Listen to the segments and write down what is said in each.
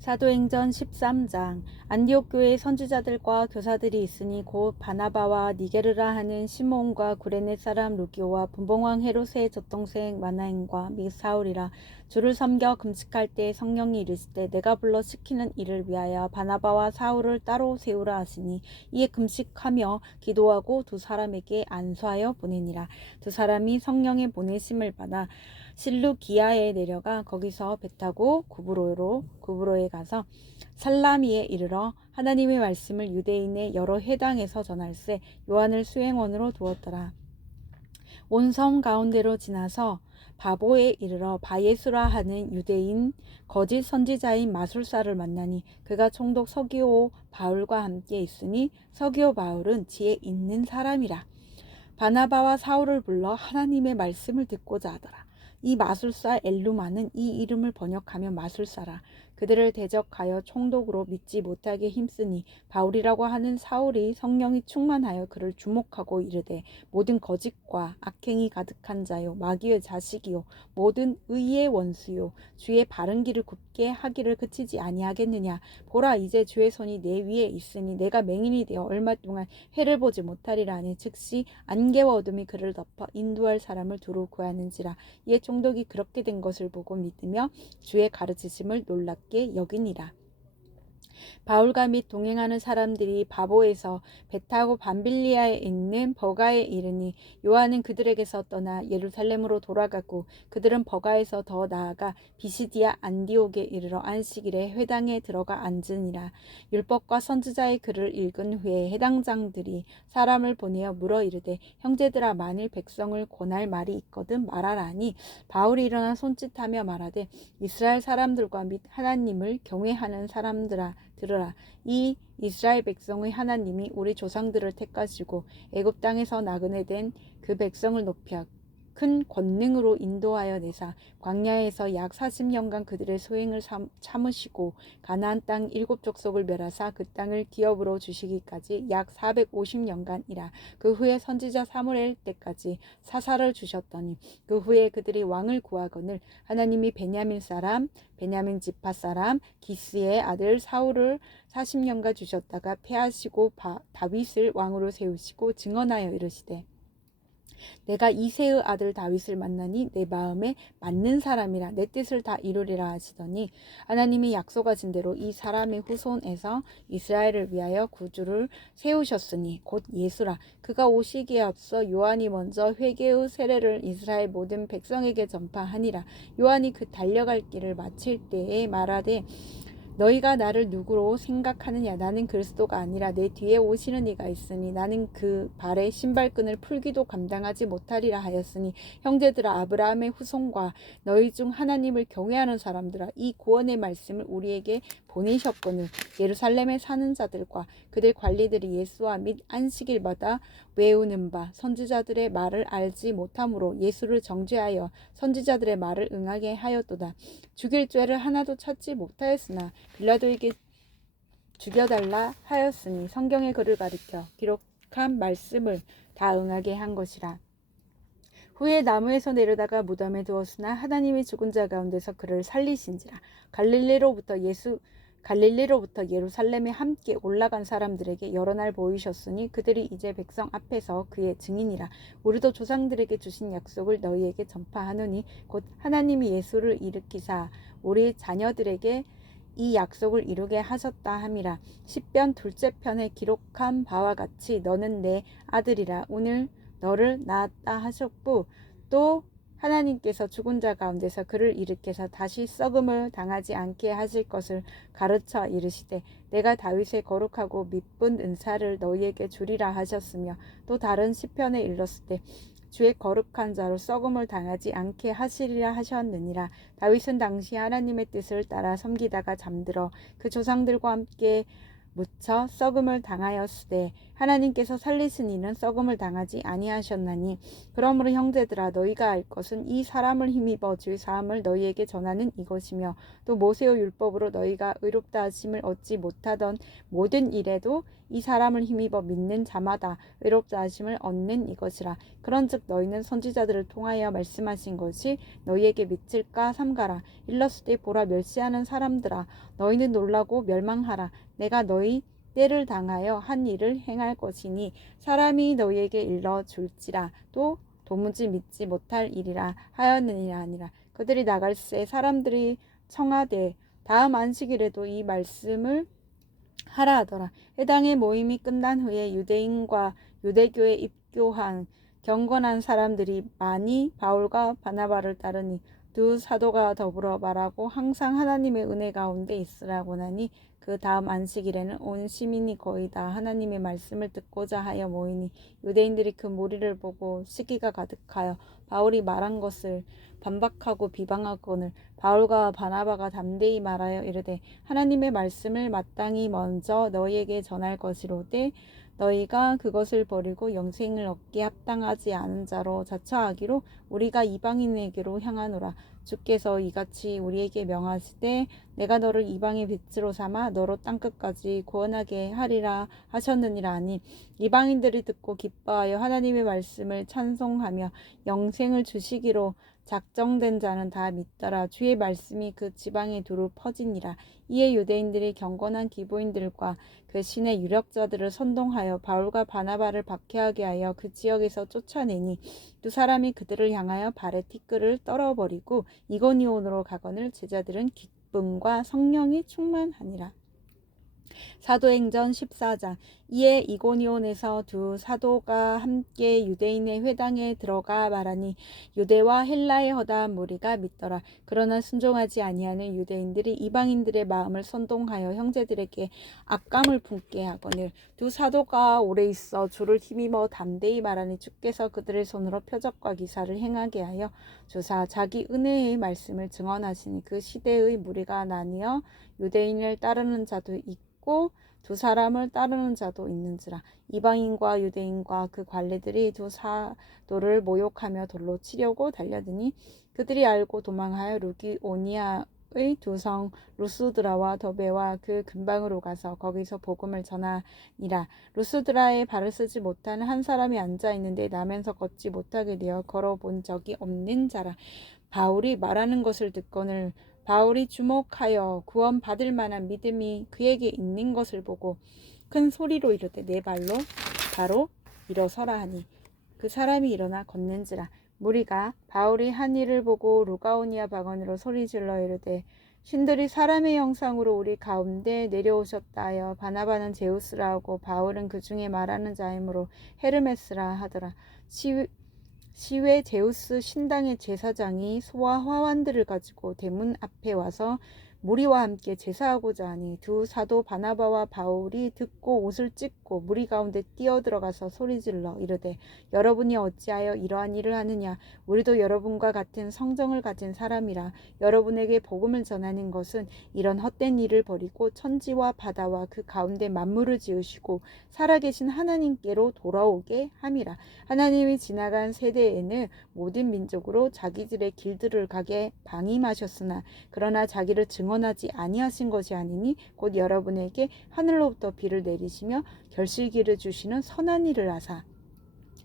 사도행전 13장. 안디옥 교회에 선지자들과 교사들이 있으니 곧 바나바와 니게르라 하는 시몬과 구레네 사람 루기오와 분봉왕 헤롯의 젖동생 마나엔과 및 사울이라. 주를 섬겨 금식할 때 성령이 이르시되 내가 불러 시키는 일을 위하여 바나바와 사울을 따로 세우라 하시니 이에 금식하며 기도하고 두 사람에게 안수하여 보내니라. 두 사람이 성령의 보내심을 받아 실루기아에 내려가 거기서 배 타고 구브로에 가서 살라미에 이르러 하나님의 말씀을 유대인의 여러 회당에서 전할세 요한을 수행원으로 두었더라. 온 섬 가운데로 지나서 바보에 이르러 바예수라 하는 유대인 거짓 선지자인 마술사를 만나니 그가 총독 서기오 바울과 함께 있으니 서기오 바울은 지혜 있는 사람이라. 바나바와 사울을 불러 하나님의 말씀을 듣고자 하더라. 이 마술사 엘루마는 이 이름을 번역하며 마술사라. 그들을 대적하여 총독으로 믿지 못하게 힘쓰니 바울이라고 하는 사울이 성령이 충만하여 그를 주목하고 이르되 모든 거짓과 악행이 가득한 자요 마귀의 자식이요 모든 의의 원수요 주의 바른 길을 굽게 하기를 그치지 아니하겠느냐. 보라, 이제 주의 손이 내 위에 있으니 내가 맹인이 되어 얼마 동안 해를 보지 못하리라 하니 즉시 안개와 어둠이 그를 덮어 인도할 사람을 두루 구하는지라. 이에 총독이 그렇게 된 것을 보고 믿으며 주의 가르치심을 놀랍게 여기니라. 바울과 및 동행하는 사람들이 바보에서 배 타고 밤빌리아에 있는 버가에 이르니 요한은 그들에게서 떠나 예루살렘으로 돌아가고 그들은 버가에서 더 나아가 비시디아 안디옥에 이르러 안식일에 회당에 들어가 앉으니라. 율법과 선지자의 글을 읽은 후에 해당장들이 사람을 보내어 물어 이르되 형제들아, 만일 백성을 권할 말이 있거든 말하라니. 바울이 일어나 손짓하며 말하되 이스라엘 사람들과 및 하나님을 경외하는 사람들아 들으라. 이 이스라엘 백성의 하나님이 우리 조상들을 택하시고 애굽 땅에서 나그네 된 그 백성을 높여 큰 권능으로 인도하여 내사 광야에서 약 40년간 그들의 소행을 참으시고 가나안 땅 7족속을 멸하사 그 땅을 기업으로 주시기까지 약 450년간이라. 그 후에 선지자 사무엘 때까지 사사를 주셨더니 그 후에 그들이 왕을 구하거늘 하나님이 베냐민 지파 사람 기스의 아들 사울을 40년간 주셨다가 패하시고 다윗을 왕으로 세우시고 증언하여 이르시되 내가 이새의 아들 다윗을 만나니 내 마음에 맞는 사람이라 내 뜻을 다 이루리라 하시더니 하나님이 약속하신 대로 이 사람의 후손에서 이스라엘을 위하여 구주를 세우셨으니 곧 예수라. 그가 오시기에 앞서 요한이 먼저 회개의 세례를 이스라엘 모든 백성에게 전파하니라. 요한이 그 달려갈 길을 마칠 때에 말하되 너희가 나를 누구로 생각하느냐. 나는 그리스도가 아니라 내 뒤에 오시는 이가 있으니 나는 그 발의 신발끈을 풀기도 감당하지 못하리라 하였으니 형제들아, 아브라함의 후손과 너희 중 하나님을 경외하는 사람들아, 이 구원의 말씀을 우리에게 보내셨거늘 예루살렘에 사는 자들과 그들 관리들이 예수와 및 안식일마다 외우는 바 선지자들의 말을 알지 못함으로 예수를 정죄하여 선지자들의 말을 응하게 하였도다. 죽일 죄를 하나도 찾지 못하였으나 빌라도에게 죽여달라 하였으니 성경의 글을 가리켜 기록한 말씀을 다 응하게 한 것이라. 후에 나무에서 내려다가 무덤에 두었으나 하나님이 죽은 자 가운데서 그를 살리신지라. 갈릴리로부터 예루살렘에 함께 올라간 사람들에게 여러 날 보이셨으니 그들이 이제 백성 앞에서 그의 증인이라. 우리도 조상들에게 주신 약속을 너희에게 전파하노니 곧 하나님이 예수를 일으키사 우리 자녀들에게 이 약속을 이루게 하셨다 함이라. 시편 둘째 편에 기록한 바와 같이 너는 내 아들이라 오늘 너를 낳았다 하셨고 또 하나님께서 죽은 자 가운데서 그를 일으켜서 다시 썩음을 당하지 않게 하실 것을 가르쳐 이르시되 내가 다윗의 거룩하고 미쁜 은사를 너희에게 주리라 하셨으며 또 다른 시편에 일렀을 때 주의 거룩한 자로 썩음을 당하지 않게 하시리라 하셨느니라. 다윗은 당시 하나님의 뜻을 따라 섬기다가 잠들어 그 조상들과 함께 묻혀 썩음을 당하였으되 하나님께서 살리신 이는 썩음을 당하지 아니하셨나니 그러므로 형제들아 너희가 알 것은 이 사람을 힘입어 죄 사함을 너희에게 전하는 이것이며 또 모세의 율법으로 너희가 의롭다 하심을 얻지 못하던 모든 일에도 이 사람을 힘입어 믿는 자마다 의롭다 하심을 얻는 이것이라. 그런즉 너희는 선지자들을 통하여 말씀하신 것이 너희에게 미칠까 삼가라. 일렀으되 보라 멸시하는 사람들아 너희는 놀라고 멸망하라. 내가 너희 때를 당하여 한 일을 행할 것이니 사람이 너희에게 일러 줄지라. 또 도무지 믿지 못할 일이라 하였느니라 하니라. 그들이 나갈새 사람들이 청하되 다음 안식일에도 이 말씀을 하라 하더라. 해당의 모임이 끝난 후에 유대인과 유대교에 입교한 경건한 사람들이 많이 바울과 바나바를 따르니 두 사도가 더불어 말하고 항상 하나님의 은혜 가운데 있으라고 하니 그 다음 안식일에는 온 시민이 거의 다 하나님의 말씀을 듣고자 하여 모이니 유대인들이 그 무리를 보고 시기가 가득하여 바울이 말한 것을 반박하고 비방하거늘 바울과 바나바가 담대히 말하여 이르되 하나님의 말씀을 마땅히 먼저 너희에게 전할 것이로되 너희가 그것을 버리고 영생을 얻기에 합당하지 않은 자로 자처하기로 우리가 이방인에게로 향하노라. 주께서 이같이 우리에게 명하시되 내가 너를 이방의 빛으로 삼아 너로 땅끝까지 구원하게 하리라 하셨느니라 하니 이방인들이 듣고 기뻐하여 하나님의 말씀을 찬송하며 영생을 주시기로 작정된 자는 다 믿더라. 주의 말씀이 그 지방에 두루 퍼지니라. 이에 유대인들이 경건한 기부인들과 그 신의 유력자들을 선동하여 바울과 바나바를 박해하게 하여 그 지역에서 쫓아내니 두 사람이 그들을 향하여 발에 티끌을 떨어버리고 이고니온으로 가거늘 제자들은 기쁨과 성령이 충만하니라. 사도행전 14장. 이에 이고니온에서 두 사도가 함께 유대인의 회당에 들어가 말하니 유대와 헬라의 허다한 무리가 믿더라. 그러나 순종하지 아니하는 유대인들이 이방인들의 마음을 선동하여 형제들에게 악감을 품게 하거늘 두 사도가 오래 있어 주를 힘입어 담대히 말하니 주께서 그들의 손으로 표적과 기사를 행하게 하여 주사 자기 은혜의 말씀을 증언하시니 그 시대의 무리가 나뉘어 유대인을 따르는 자도 있고 두 사람을 따르는 자도 있는지라. 이방인과 유대인과 그 관리들이 두 사도를 모욕하며 돌로 치려고 달려드니 그들이 알고 도망하여 루기오니아의 두 성 루스드라와 더베와 그 근방으로 가서 거기서 복음을 전하니라. 루스드라에 발을 쓰지 못한 한 사람이 앉아 있는데 나면서 걷지 못하게 되어 걸어본 적이 없는 자라. 바울이 말하는 것을 듣고는 바울이 주목하여 구원받을 만한 믿음이 그에게 있는 것을 보고 큰 소리로 이르되 내 발로 바로 일어서라 하니 그 사람이 일어나 걷는지라. 무리가 바울이 한 일을 보고 루가오니아 방언으로 소리질러 이르되 신들이 사람의 형상으로 우리 가운데 내려오셨다 하여 바나바는 제우스라 하고 바울은 그 중에 말하는 자이므로 헤르메스라 하더라. 시외 제우스 신당의 제사장이 소와 화환들을 가지고 대문 앞에 와서 무리와 함께 제사하고자 하니 두 사도 바나바와 바울이 듣고 옷을 찢고 무리 가운데 뛰어들어가서 소리질러 이르되 여러분이 어찌하여 이러한 일을 하느냐. 우리도 여러분과 같은 성정을 가진 사람이라. 여러분에게 복음을 전하는 것은 이런 헛된 일을 버리고 천지와 바다와 그 가운데 만물을 지으시고 살아계신 하나님께로 돌아오게 함이라. 하나님이 지나간 세대에는 모든 민족으로 자기들의 길들을 가게 방임하셨으나 그러나 자기를 증언하지 아니하신 것이 아니니 곧 여러분에게 하늘로부터 비를 내리시며 결실기를 주시는 선한 일을 하사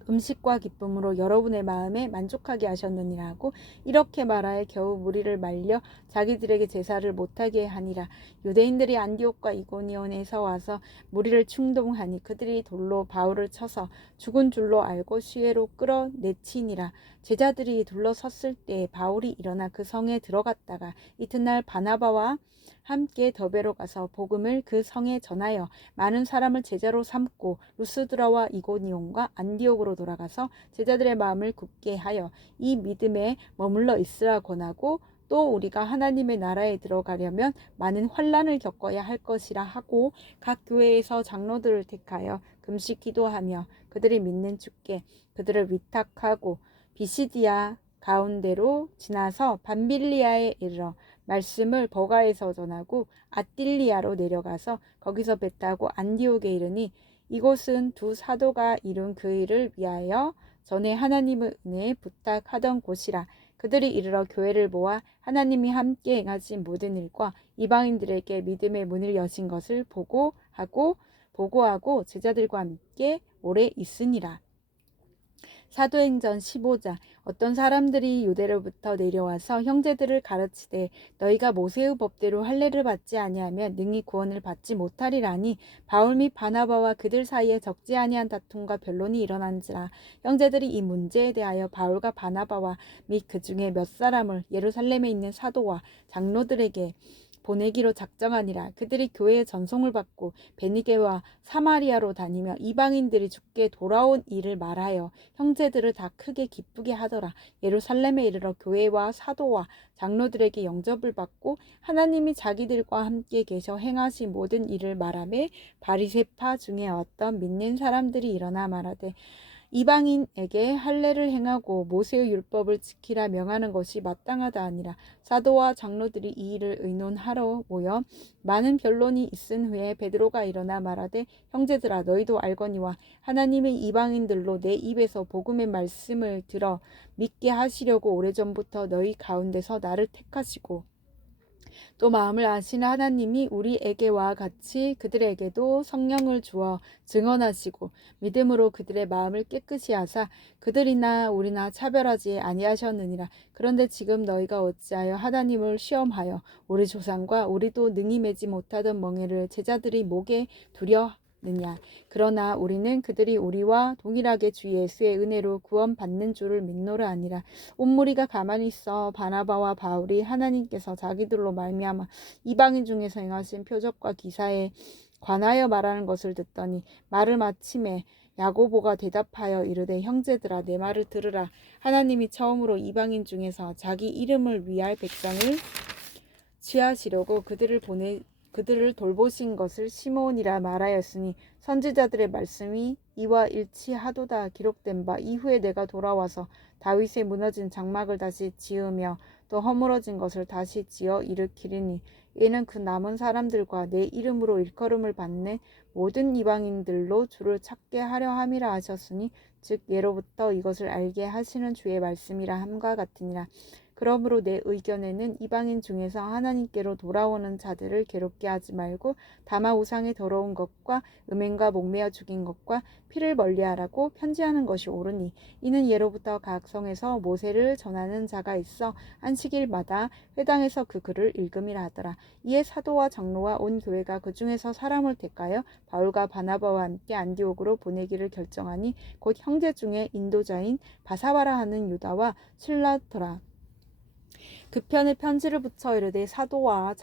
음식과 기쁨으로 여러분의 마음에 만족하게 하셨느니라 하고 이렇게 말하여 겨우 무리를 말려 자기들에게 제사를 못하게 하니라. 유대인들이 안디옥과 이고니온에서 와서 무리를 충동하니 그들이 돌로 바울을 쳐서 죽은 줄로 알고 시외로 끌어내치니라. 제자들이 둘러섰을 때 바울이 일어나 그 성에 들어갔다가 이튿날 바나바와 함께 더베로 가서 복음을 그 성에 전하여 많은 사람을 제자로 삼고 루스드라와 이고니온과 안디옥으로 돌아가서 제자들의 마음을 굳게 하여 이 믿음에 머물러 있으라 권하고 또 우리가 하나님의 나라에 들어가려면 많은 환난을 겪어야 할 것이라 하고 각 교회에서 장로들을 택하여 금식 기도하며 그들이 믿는 주께 그들을 위탁하고 비시디아 가운데로 지나서 밤빌리아에 이르러 말씀을 버가에서 전하고 아딜리아로 내려가서 거기서 배 타고 안디옥에 이르니 이곳은 두 사도가 이룬 그 일을 위하여 전에 하나님의 은혜에 부탁하던 곳이라. 그들이 이르러 교회를 모아 하나님이 함께 행하신 모든 일과 이방인들에게 믿음의 문을 여신 것을 보고하고 제자들과 함께 오래 있으니라. 사도행전 15장. 어떤 사람들이 유대로부터 내려와서 형제들을 가르치되 너희가 모세의 법대로 할례를 받지 아니하면 능히 구원을 받지 못하리라니 바울 및 바나바와 그들 사이에 적지 아니한 다툼과 변론이 일어난지라. 형제들이 이 문제에 대하여 바울과 바나바와 및 그 중에 몇 사람을 예루살렘에 있는 사도와 장로들에게 보내기로 작정하니라. 그들이 교회의 전송을 받고 베니게와 사마리아로 다니며 이방인들이 죽게 돌아온 일을 말하여 형제들을 다 크게 기쁘게 하더라. 예루살렘에 이르러 교회와 사도와 장로들에게 영접을 받고 하나님이 자기들과 함께 계셔 행하신 모든 일을 말하며 바리새파 중에 어떤 믿는 사람들이 일어나 말하되 이방인에게 할례를 행하고 모세의 율법을 지키라 명하는 것이 마땅하다 하니라. 사도와 장로들이 이 일을 의논하러 모여 많은 변론이 있은 후에 베드로가 일어나 말하되 형제들아 너희도 알거니와 하나님의 이방인들로 내 입에서 복음의 말씀을 들어 믿게 하시려고 오래전부터 너희 가운데서 나를 택하시고 또 마음을 아시는 하나님이 우리에게와 같이 그들에게도 성령을 주어 증언하시고 믿음으로 그들의 마음을 깨끗이 하사 그들이나 우리나 차별하지 아니하셨느니라. 그런데 지금 너희가 어찌하여 하나님을 시험하여 우리 조상과 우리도 능히 매지 못하던 멍에를 제자들이 목에 두려 느냐. 그러나 우리는 그들이 우리와 동일하게 주 예수의 은혜로 구원받는 줄을 믿노라 아니라. 온 무리가 가만히 있어 바나바와 바울이 하나님께서 자기들로 말미암아 이방인 중에서 행하신 표적과 기사에 관하여 말하는 것을 듣더니 말을 마침에 야고보가 대답하여 이르되 형제들아 내 말을 들으라. 하나님이 처음으로 이방인 중에서 자기 이름을 위할 백성을 취하시려고 그들을 돌보신 것을 시몬이라 말하였으니 선지자들의 말씀이 이와 일치하도다. 기록된 바 이후에 내가 돌아와서 다윗의 무너진 장막을 다시 지으며 또 허물어진 것을 다시 지어 일으키리니 이는 그 남은 사람들과 내 이름으로 일컬음을 받는 모든 이방인들로 주를 찾게 하려 함이라 하셨으니 즉 예로부터 이것을 알게 하시는 주의 말씀이라 함과 같으니라. 그러므로 내 의견에는 이방인 중에서 하나님께로 돌아오는 자들을 괴롭게 하지 말고 다만 우상의 더러운 것과 음행과 목매어 죽인 것과 피를 멀리하라고 편지하는 것이 옳으니 이는 예로부터 각 성에서 모세를 전하는 자가 있어 안식일마다 회당에서 그 글을 읽음이라 하더라. 이에 사도와 장로와 온 교회가 그 중에서 사람을 택하여 바울과 바나바와 함께 안디옥으로 보내기를 결정하니 곧 형제 중에 인도자인 바사바라 하는 유다와 실라더라. 그 편에 편지를 붙여 이르되 사도와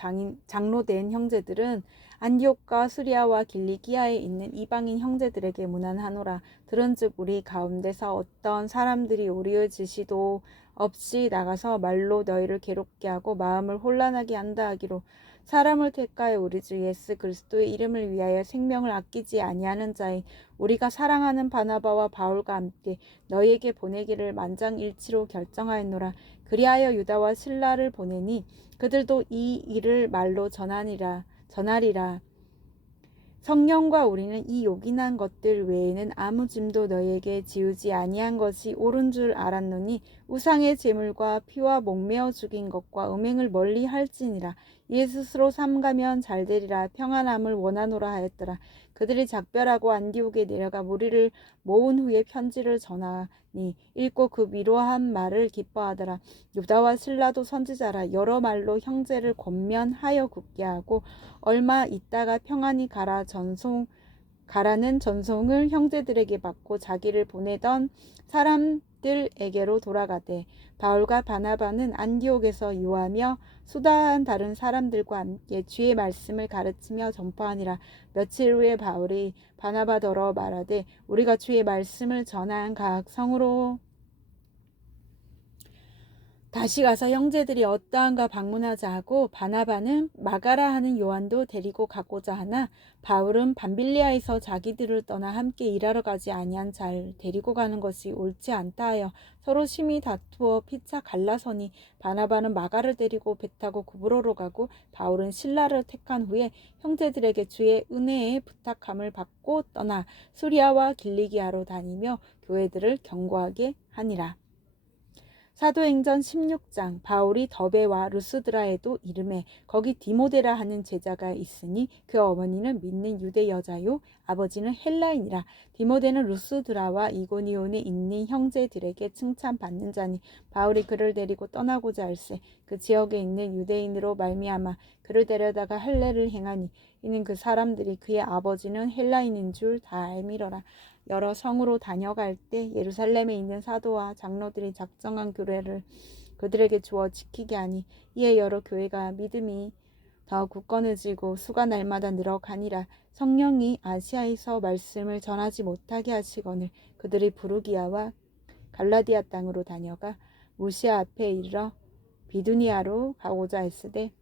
장로된 형제들은 안디옥과 수리아와 길리기아에 있는 이방인 형제들에게 문안하노라. 들은즉 우리 가운데서 어떤 사람들이 우리의 지시도 없이 나가서 말로 너희를 괴롭게 하고 마음을 혼란하게 한다 하기로 사람을 택하여 우리 주 예수 그리스도의 이름을 위하여 생명을 아끼지 아니하는 자인 우리가 사랑하는 바나바와 바울과 함께 너희에게 보내기를 만장일치로 결정하였노라. 그리하여 유다와 실라를 보내니 그들도 이 일을 말로 전하리라. 성령과 우리는 이 요긴한 것들 외에는 아무 짐도 너희에게 지우지 아니한 것이 옳은 줄 알았노니 우상의 제물과 피와 목매어 죽인 것과 음행을 멀리 할지니라. 이에 스스로 삼가면 잘되리라. 평안함을 원하노라 하였더라. 그들이 작별하고 안디옥에 내려가 무리를 모은 후에 편지를 전하니 읽고 그 위로한 말을 기뻐하더라. 유다와 실라도 선지자라. 여러 말로 형제를 권면하여 굳게 하고 얼마 있다가 평안히 가라는 전송을 형제들에게 받고 자기를 보내던 사람들에게로 돌아가되 바울과 바나바는 안디옥에서 유하며 수다한 다른 사람들과 함께 주의 말씀을 가르치며 전파하니라. 며칠 후에 바울이 바나바더러 말하되 우리가 주의 말씀을 전한 각 성으로 다시 가서 형제들이 어떠한가 방문하자 하고 바나바는 마가라 하는 요한도 데리고 가고자 하나 바울은 밤빌리아에서 자기들을 떠나 함께 일하러 가지 아니한 자를 데리고 가는 것이 옳지 않다 하여 서로 심히 다투어 피차 갈라서니 바나바는 마가를 데리고 배 타고 구브로로 가고 바울은 실라를 택한 후에 형제들에게 주의 은혜에 부탁함을 받고 떠나 수리아와 길리기아로 다니며 교회들을 경고하게 하니라. 사도행전 16장. 바울이 더베와 루스드라에도 이르매 거기 디모데라 하는 제자가 있으니 그 어머니는 믿는 유대 여자요 아버지는 헬라인이라. 디모데는 루스드라와 이고니온에 있는 형제들에게 칭찬받는 자니 바울이 그를 데리고 떠나고자 할세 그 지역에 있는 유대인으로 말미암아 그를 데려다가 할례를 행하니 이는 그 사람들이 그의 아버지는 헬라인인 줄 다 알미러라. 여러 성으로 다녀갈 때 예루살렘에 있는 사도와 장로들이 작정한 규례를 그들에게 주어 지키게 하니 이에 여러 교회가 믿음이 더 굳건해지고 수가 날마다 늘어가니라. 성령이 아시아에서 말씀을 전하지 못하게 하시거늘 그들이 부르기아와 갈라디아 땅으로 다녀가 무시아 앞에 이르러 비두니아로 가고자 했으되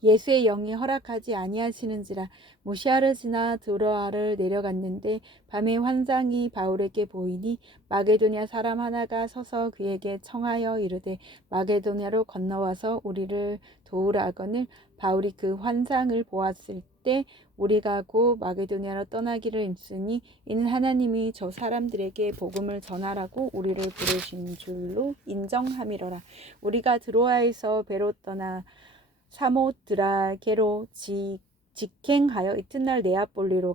예수의 영이 허락하지 아니하시는지라. 무시아를 지나 드로아를 내려갔는데 밤에 환상이 바울에게 보이니 마게도냐 사람 하나가 서서 그에게 청하여 이르되 마게도냐로 건너와서 우리를 도우라 하거늘 바울이 그 환상을 보았을 때 우리가 곧 마게도냐로 떠나기를 힘쓰니 이는 하나님이 저 사람들에게 복음을 전하라고 우리를 부르신 줄로 인정함이로라. 우리가 드로아에서 배로 떠나 사모드라게로 직행하여 이튿날 네아폴리로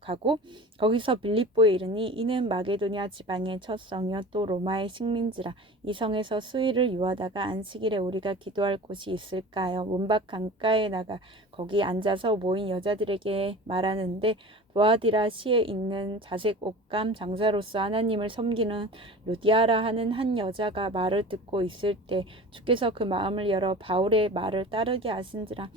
가고 거기서 빌립보에 이르니 이는 마게도냐 지방의 첫 성이요 또 로마의 식민지라. 이 성에서 수일을 유하다가 안식일에 우리가 기도할 곳이 있을까요? 문밖 강가에 나가 거기 앉아서 모인 여자들에게 말하는데 도아디라 시에 있는 자색 옷감 장사로서 하나님을 섬기는 루디아라 하는 한 여자가 말을 듣고 있을 때 주께서 그 마음을 열어 바울의 말을 따르게 하신지라.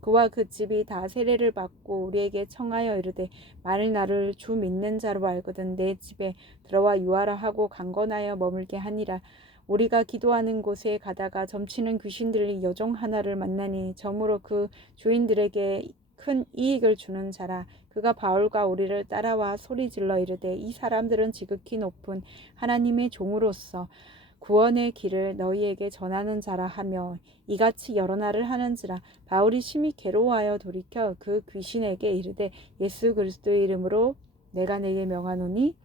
그와 그 집이 다 세례를 받고 우리에게 청하여 이르되 만일 나를 주 믿는 자로 알거든 내 집에 들어와 유하라 하고 강건하여 머물게 하니라. 우리가 기도하는 곳에 가다가 점치는 귀신들이 여종 하나를 만나니 점으로 그 주인들에게 큰 이익을 주는 자라. 그가 바울과 우리를 따라와 소리질러 이르되 이 사람들은 지극히 높은 하나님의 종으로서 구원의 길을 너희에게 전하는 자라 하며 이같이 여러 날을 하는지라. 바울이 심히 괴로워하여 돌이켜 그 귀신에게 이르되 예수 그리스도의 이름으로 내가 내게 명하노니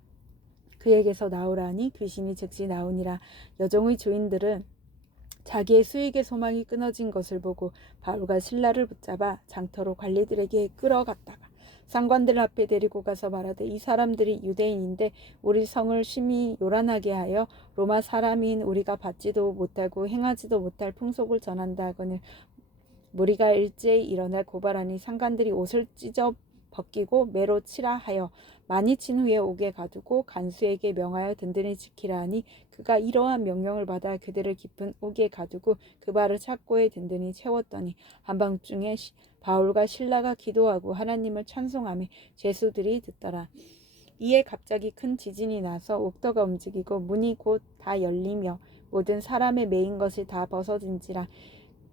그에게서 나오라니 귀신이 즉시 나오니라. 여종의 주인들은 자기의 수익의 소망이 끊어진 것을 보고 바울과 실라를 붙잡아 장터로 관리들에게 끌어갔다가 상관들 앞에 데리고 가서 말하되 이 사람들이 유대인인데 우리 성을 심히 요란하게 하여 로마 사람인 우리가 받지도 못하고 행하지도 못할 풍속을 전한다 하거늘 무리가 일제히 일어나 고발하니 상관들이 옷을 찢어 벗기고 매로 치라 하여 많이 친 후에 옥에 가두고 간수에게 명하여 든든히 지키라 하니 그가 이러한 명령을 받아 그들을 깊은 옥에 가두고 그 발을 착고에 든든히 채웠더니 한밤중에 바울과 실라가 기도하고 하나님을 찬송하며 제수들이 듣더라. 이에 갑자기 큰 지진이 나서 옥터가 움직이고 문이 곧 다 열리며 모든 사람의 매인 것이 다 벗어진지라.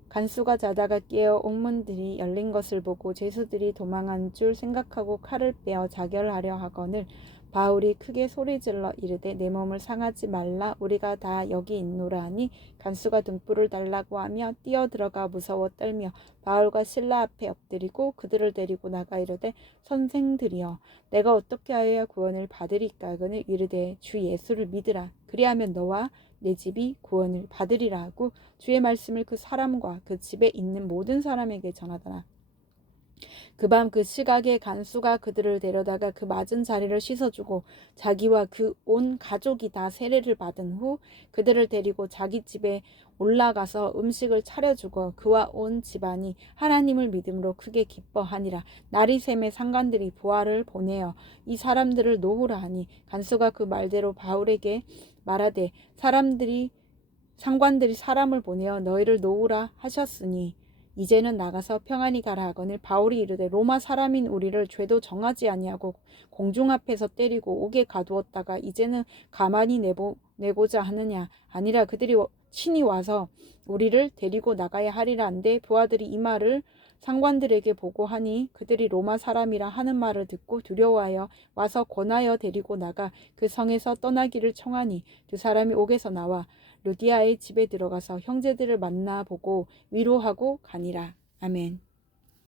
간수가 자다가 깨어 옥문들이 열린 것을 보고 제수들이 도망한 줄 생각하고 칼을 빼어 자결하려 하거늘 바울이 크게 소리질러 이르되 내 몸을 상하지 말라 우리가 다 여기 있노라 하니 간수가 등불을 달라고 하며 뛰어들어가 무서워 떨며 바울과 실라 앞에 엎드리고 그들을 데리고 나가 이르되 선생들이여 내가 어떻게 하여야 구원을 받으리까 하거늘 이르되 주 예수를 믿으라 그리하면 너와 내 집이 구원을 받으리라 하고 주의 말씀을 그 사람과 그 집에 있는 모든 사람에게 전하더라. 그 밤 그 시각에 간수가 그들을 데려다가 그 맞은 자리를 씻어주고 자기와 그 온 가족이 다 세례를 받은 후 그들을 데리고 자기 집에 올라가서 음식을 차려주고 그와 온 집안이 하나님을 믿음으로 크게 기뻐하니라. 날이 샘에 상관들이 부하를 보내어 이 사람들을 놓으라 하니 간수가 그 말대로 바울에게 말하되 상관들이 사람을 보내어 너희를 놓으라 하셨으니 이제는 나가서 평안히 가라 하거늘 바울이 이르되 로마 사람인 우리를 죄도 정하지 아니하고 공중 앞에서 때리고 옥에 가두었다가 이제는 가만히 내고자 하느냐 아니라 그들이 친히 와서 우리를 데리고 나가야 하리라 한데 부하들이 이 말을 상관들에게 보고하니 그들이 로마 사람이라 하는 말을 듣고 두려워하여 와서 권하여 데리고 나가 그 성에서 떠나기를 청하니 두 사람이 옥에서 나와 루디아의 집에 들어가서 형제들을 만나보고 위로하고 가니라. 아멘.